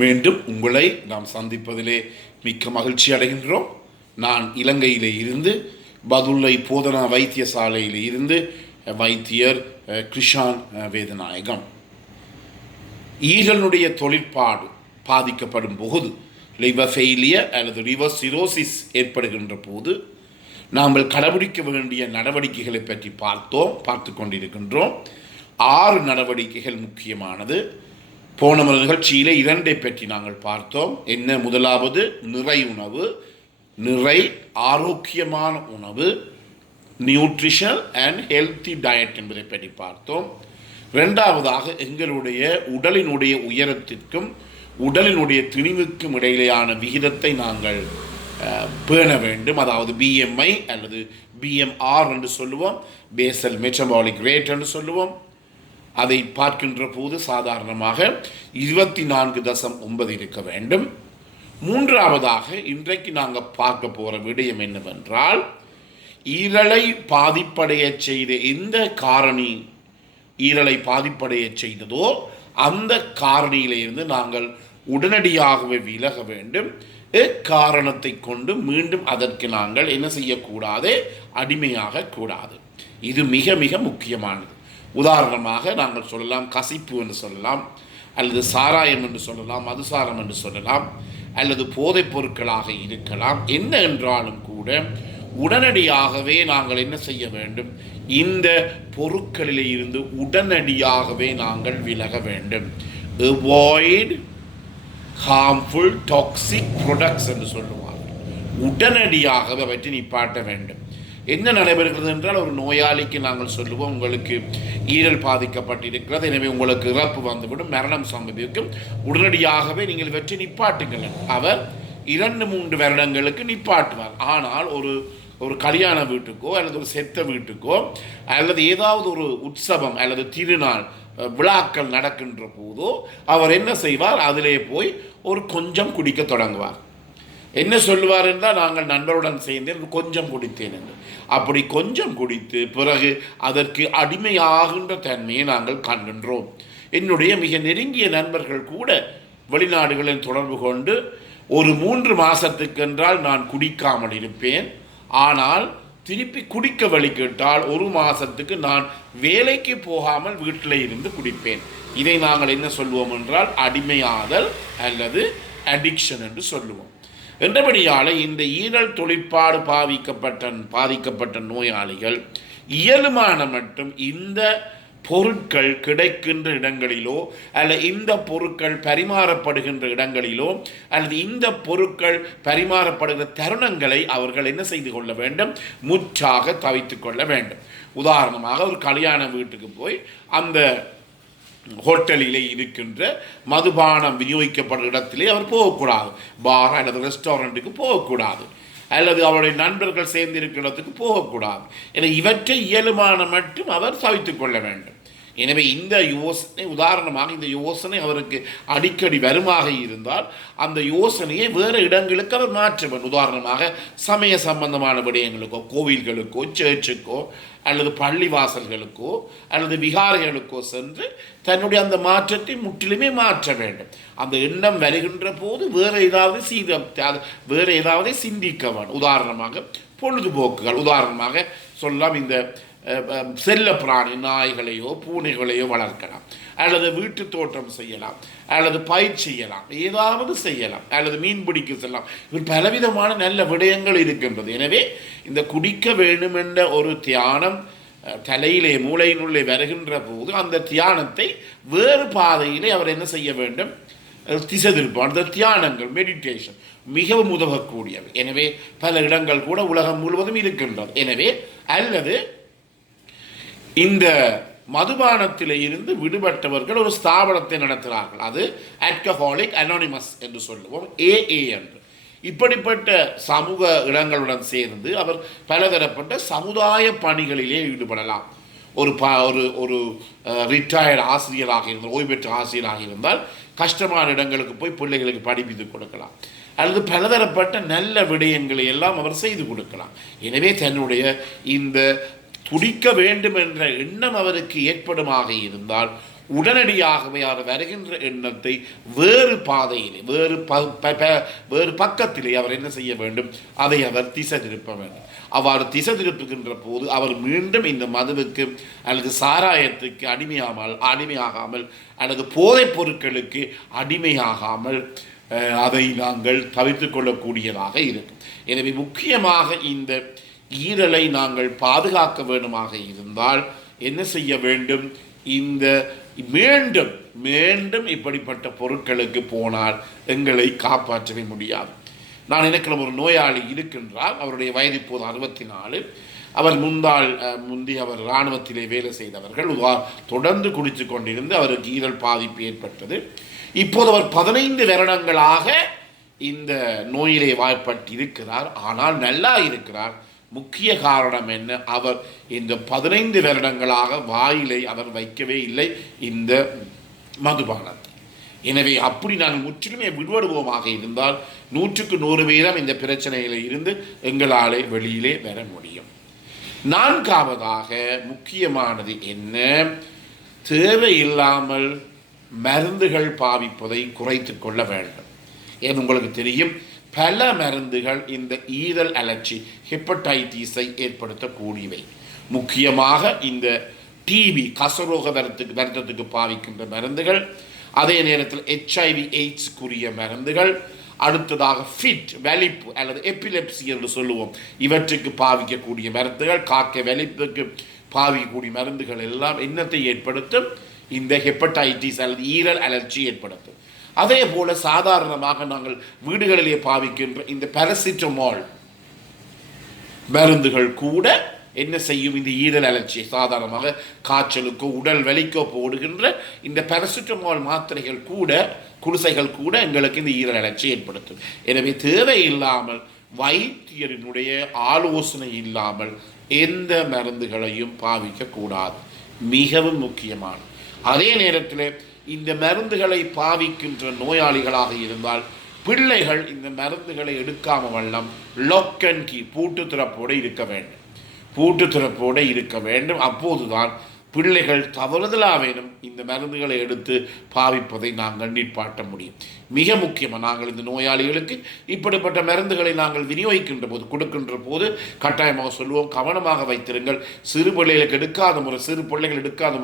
மீண்டும் உங்களை நாம் சந்திப்பதிலே மிக்க மகிழ்ச்சி அடைகின்றோம். நான் இலங்கையிலே இருந்து பதுளை போதனா வைத்தியசாலையில் இருந்து வைத்தியர் கிருஷான் வேதநாயகம். ஈரலுடைய தொழிற்பாடு பாதிக்கப்படும் போது, லிவர் ஃபெயிலியர் அல்லது லிவர் சிரோசிஸ் ஏற்படுகின்ற போது நாங்கள் கடைபிடிக்க வேண்டிய நடவடிக்கைகளை பற்றி பார்த்து கொண்டிருக்கின்றோம். 6 நடவடிக்கைகள் முக்கியமானது. போன நிகழ்ச்சியிலே 2 பற்றி நாங்கள் பார்த்தோம். என்ன? முதலாவது நிறை உணவு, நிறை ஆரோக்கியமான உணவு, நியூட்ரிஷன் அண்ட் ஹெல்த்தி டயட் என்பதை பற்றி பார்த்தோம். 2வதாக எங்களுடைய உடலினுடைய உயரத்திற்கும் உடலினுடைய திணிவுக்கும் இடையிலான விகிதத்தை நாங்கள் பேண வேண்டும். அதாவது BMI அல்லது BMR என்று சொல்லுவோம், பேசல் மெட்டபாலிக் ரேட் என்று சொல்லுவோம். அதை பார்க்கின்ற போது சாதாரணமாக 24.9 இருக்க வேண்டும். 3வதாக இன்றைக்கு நாங்கள் பார்க்க போகிற விடயம் என்னவென்றால், ஈரலை பாதிப்படைய செய்த எந்த காரணி ஈரலை பாதிப்படைய செய்ததோ அந்த காரணியிலிருந்து நாங்கள் உடனடியாகவே விலக வேண்டும். காரணத்தை கொண்டு மீண்டும் அதற்கு நாங்கள் என்ன செய்யக்கூடாது? அடிமையாக கூடாது. இது மிக மிக முக்கியமானது. உதாரணமாக நாங்கள் சொல்லலாம் கசிப்பு என்று சொல்லலாம், அல்லது சாராயம் என்று சொல்லலாம், மதுசாரம் என்று சொல்லலாம், அல்லது போதைப் பொருட்களாக இருக்கலாம். என்ன என்றாலும் கூட உடனடியாகவே நாங்கள் என்ன செய்ய வேண்டும்? இந்த பொருட்களில் இருந்து உடனடியாகவே நாங்கள் விலக வேண்டும். அவாய்ட் ஹார்ம்ஃபுல் டாக்ஸிக் ப்ராடக்ட்ஸ் என்று சொல்லுவார்கள். உடனடியாகவே அவற்றை நிப்பாட்ட வேண்டும். என்ன நடைபெறுகிறது என்றால், ஒரு நோயாளிக்கு நாங்கள் சொல்லுவோம், உங்களுக்கு ஈரல் பாதிக்கப்பட்டிருக்கிறது, எனவே உங்களுக்கு இறப்பு வந்துவிடும், மரணம் சம்பவிக்கும், உடனடியாகவே நீங்கள் இவற்றை நிப்பாட்டுங்கள். அவர் 2-3 வருடங்களுக்கு நிப்பாட்டுவார். ஆனால் ஒரு கல்யாண வீட்டுக்கோ அல்லது ஒரு செத்த வீட்டுக்கோ அல்லது ஏதாவது ஒரு உற்சவம் அல்லது திருநாள் விழாக்கள் நடக்கின்ற போதோ அவர் என்ன செய்வார்? அதிலே போய் ஒரு கொஞ்சம் குடிக்க தொடங்குவார். என்ன சொல்லுவார் என்றால், நாங்கள் நண்பருடன் சேர்ந்து கொஞ்சம் குடித்தேன் என்று. அப்படி கொஞ்சம் குடித்து பிறகு அதற்கு அடிமையாகின்ற தன்மையை நாங்கள் காண்கின்றோம். என்னுடைய மிக நெருங்கிய நண்பர்கள் கூட வெளிநாடுகளில் தொடர்பு கொண்டு, ஒரு 3 மாதத்துக்கு என்றால் நான் குடிக்காமல் இருப்பேன், ஆனால் திருப்பி குடிக்க வழி கேட்டால் 1 மாதத்துக்கு நான் வேலைக்கு போகாமல் வீட்டில் இருந்து குடிப்பேன். இதை நாங்கள் என்ன சொல்லுவோம் என்றால் அடிமையாதல் அல்லது அடிக்ஷன் என்று சொல்லுவோம். என்றபடியால் இந்த ஈரல் தொழிற்பாடு பாதிக்கப்பட்ட நோயாளிகள் இயலுமான மட்டும் இந்த பொருட்கள் கிடைக்கின்ற இடங்களிலோ அல்லது இந்த பொருட்கள் பரிமாறப்படுகின்ற இடங்களிலோ அல்லது இந்த பொருட்கள் பரிமாறப்படுகிற தருணங்களை அவர்கள் என்ன செய்து கொள்ள வேண்டும்? முற்றாக தவிர்த்து கொள்ள வேண்டும். உதாரணமாக, ஒரு கல்யாண வீட்டுக்கு போய் அந்த ஹோட்டலிலே இருக்கின்ற மதுபானம் விநியோகிக்கப்படுற இடத்திலே அவர் போகக்கூடாது. பார் அல்லது ரெஸ்டாரண்ட்டுக்கு போகக்கூடாது, அல்லது அவருடைய நண்பர்கள் சேர்ந்து இருக்கிற இடத்துக்கு போகக்கூடாது. என இவற்றை இயலுமான மட்டும் அவர் தவிர்த்து கொள்ள வேண்டும். எனவே இந்த யோசனை, உதாரணமாக இந்த யோசனை அவருக்கு அடிக்கடி வருமாக இருந்தால் அந்த யோசனையை வேறு இடங்களுக்கு அவர் மாற்ற வேண்டும். உதாரணமாக சமய சம்பந்தமான விடயங்களுக்கோ, கோவில்களுக்கோ, சர்ச்சுக்கோ அல்லது பள்ளிவாசல்களுக்கோ அல்லது விகாரைகளுக்கோ சென்று தன்னுடைய அந்த மாற்றத்தை முற்றிலுமே மாற்ற வேண்டும். அந்த எண்ணம் வருகின்ற போது வேறு ஏதாவது சிந்திக்க வேண்டும். உதாரணமாக பொழுதுபோக்குகள், உதாரணமாக சொல்லலாம், இந்த செல்ல பிராணி நாய்களையோ பூனைகளையோ வளர்க்கலாம், அல்லது வீட்டு தோட்டம் செய்யலாம், அல்லது பயிர் செய்யலாம், ஏதாவது செய்யலாம், அல்லது மீன் பிடிக்க செல்லலாம். இதில் பலவிதமான நல்ல விடயங்கள் இருக்கின்றது. எனவே இந்த குடிக்க வேண்டும் என்ற ஒரு தியானம் தலையிலே மூளையினுள்ளே வருகின்ற போது அந்த தியானத்தை வேறு பாதையிலே அவர் என்ன செய்ய வேண்டும்? திசை திருப்பான். அந்த தியானங்கள், மெடிடேஷன் மிகவும் உதவக்கூடியவை. எனவே பல இடங்கள் கூட உலகம் முழுவதும் இருக்கின்றது. எனவே அல்லது இந்த மதுபானத்திலே இருந்து விடுபட்டவர்கள் ஒரு ஸ்தாபனத்தை நடத்துகிறார்கள். அது ஆல்கஹாலிக் அனானிமஸ் என்று சொல்லுவோம், AA என்று. இப்படிப்பட்ட சமூக இடங்களுடன் சேர்ந்து அவர் பலதரப்பட்ட சமுதாய பணிகளிலே ஈடுபடலாம். ஒரு ரிட்டையர்டு ஆசிரியராக இருந்தால், ஓய்வு பெற்ற ஆசிரியராக இருந்தால் கஷ்டமான இடங்களுக்கு போய் பிள்ளைகளுக்கு படிப்பித்து கொடுக்கலாம், அல்லது பலதரப்பட்ட நல்ல விடயங்களை எல்லாம் அவர் செய்து கொடுக்கலாம். எனவே தன்னுடைய இந்த குடிக்க வேண்டும் என்ற எண்ணம் அவருக்கு ஏற்படுமாக இருந்தால் உடனடியாகவே அவர் வருகின்ற எண்ணத்தை வேறு பாதையிலே வேறு பக்கத்திலே அவர் என்ன செய்ய வேண்டும், அதை அவர் திசை திருப்ப வேண்டும். அவ்வாறு திசை திருப்புகின்ற போது அவர் மீண்டும் இந்த மதுவுக்கு அல்லது சாராயத்துக்கு அடிமையாகாமல் அல்லது போதைப் பொருட்களுக்கு அடிமையாகாமல் அதை நாங்கள் தவிர்த்து கொள்ளக்கூடியதாக இருக்கும். எனவே முக்கியமாக இந்த ஈரலை நாங்கள் பாதுகாக்க வேண்டுமாக இருந்தால் என்ன செய்ய வேண்டும், இந்த மீண்டும் மீண்டும் இப்படிப்பட்ட பொருட்களுக்கு போனால் எங்களை காப்பாற்றவே முடியாது. நான் நினைக்கிற ஒரு நோயாளி இருக்கின்றார். அவருடைய வயது இப்போது 64. அவர் முந்தி அவர் இராணுவத்திலே வேலை செய்தவர்கள். தொடர்ந்து குடித்து கொண்டிருந்து அவருக்கு ஈரல் பாதிப்பு ஏற்பட்டது. இப்போது அவர் 15 வருடங்களாக இந்த நோயிலே வாய்ப்பட்டிருக்கிறார். ஆனால் நல்லா இருக்கிறார். முக்கிய காரணம் என்ன, அவர் இந்த 15 வருடங்களாக வாயிலை அவர் வைக்கவே இல்லை இந்த மதுபானத்தை. எனவே அப்படி நாங்கள் முற்றிலுமே விடுபடுவோமாக இருந்தால் 100க்கு 100% இந்த பிரச்சனையில இருந்து எங்களாலே வெளியிலே வர முடியும். 4வது முக்கியமானது என்ன, தேவையில்லாமல் மருந்துகள் பாவிப்பதை குறைத்து கொள்ள வேண்டும். ஏன் உங்களுக்கு தெரியும், பல மருந்துகள் இந்த ஈரல் அலர்ஜி ஹெப்படைட்டிஸை ஏற்படுத்தக்கூடியவை. முக்கியமாக இந்த டிபி கசரோக வருத்தத்துக்கு பாவிக்கின்ற மருந்துகள், அதே நேரத்தில் HIV AIDS மருந்துகள், அடுத்ததாக ஃபிட் வலிப்பு அல்லது எபிலெப்சி என்று சொல்லுவோம், இவற்றுக்கு பாவிக்கக்கூடிய மருந்துகள், காக்க வலிப்புக்கு பாவிக்கக்கூடிய மருந்துகள் எல்லாம் என்னத்தை ஏற்படுத்தும், இந்த ஹெப்படைட்டிஸ் அல்லது ஈரல் அலர்ஜி ஏற்படுத்தும். அதே போல சாதாரணமாக நாங்கள் வீடுகளிலே பாவிக்கின்ற இந்த பாராசிட்டமால் மருந்துகள் கூட என்ன செய்யும், இந்த ஈரல் அலர்ஜி சாதாரணமாக காய்ச்சலுக்கோ உடல் வலிக்கோ போடுகின்ற இந்த பாராசிட்டமால் மாத்திரைகள் கூட, குடிசைகள் கூட எங்களுக்கு இந்த ஈரல் அலர்ஜி ஏற்படுத்தும். எனவே தேவையில்லாமல் வைத்தியரினுடைய ஆலோசனை இல்லாமல் எந்த மருந்துகளையும் பாவிக்க கூடாது, மிகவும் முக்கியமான. அதே நேரத்தில் இந்த மருந்துகளை பாவிக்கின்ற நோயாளிகளாக இருந்தால் பிள்ளைகள் இந்த மருந்துகளை எடுக்காம வண்ணம் லொக் அண்ட் கீ பூட்டு திறப்போடு இருக்க வேண்டும். அப்போதுதான் பிள்ளைகள் தவறுதலாவேனும் இந்த மருந்துகளை எடுத்து பாவிப்பதை நாங்கள் நிற்பாட்ட முடியும். மிக முக்கியமாக நாங்கள் இந்த நோயாளிகளுக்கு இப்படிப்பட்ட மருந்துகளை நாங்கள் விநியோகிக்கின்ற போது, கொடுக்கின்ற போது கட்டாயமாக சொல்லுவோம், கவனமாக வைத்திருங்கள். சிறு பிள்ளைகள் எடுக்காத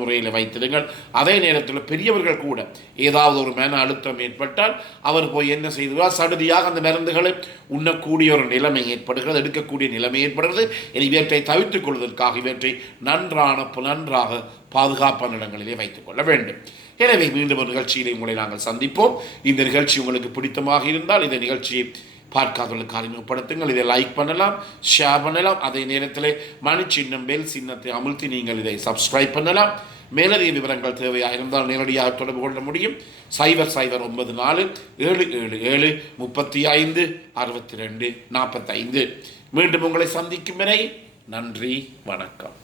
முறையில் வைத்திருங்கள். அதே நேரத்தில் பெரியவர்கள் கூட ஏதாவது ஒரு மன அழுத்தம் ஏற்பட்டால் அவர் போய் என்ன செய்வார், சடுதியாக அந்த மருந்துகளை உண்ணக்கூடிய ஒரு நிலைமை ஏற்படுகிறது, எடுக்கக்கூடிய நிலைமை ஏற்படுகிறது. இவற்றை தவிர்த்துக் கொள்வதற்காக இவற்றை நன்றாக பாதுகாப்பான இடங்களிலே வைத்துக் கொள்ள வேண்டும். எனவே மீண்டும் ஒரு நிகழ்ச்சியிலே உங்களை நாங்கள் சந்திப்போம். இந்த நிகழ்ச்சி உங்களுக்கு பிடித்தமாக இருந்தால் இந்த நிகழ்ச்சியை பார்க்காதவர்களுக்கு அறிமுகப்படுத்துங்கள். இதை லைக் பண்ணலாம், ஷேர் பண்ணலாம். அதே நேரத்தில் மணி சின்னம் பெல் சின்னத்தை அமுழ்த்தி நீங்கள் இதை சப்ஸ்கிரைப் பண்ணலாம். மேலதிக விவரங்கள் தேவையாக இருந்தால் நேரடியாக தொடர்பு கொள்ள முடியும். 0094 777 35 62 45. மீண்டும் உங்களை சந்திக்கும் வரை நன்றி, வணக்கம்.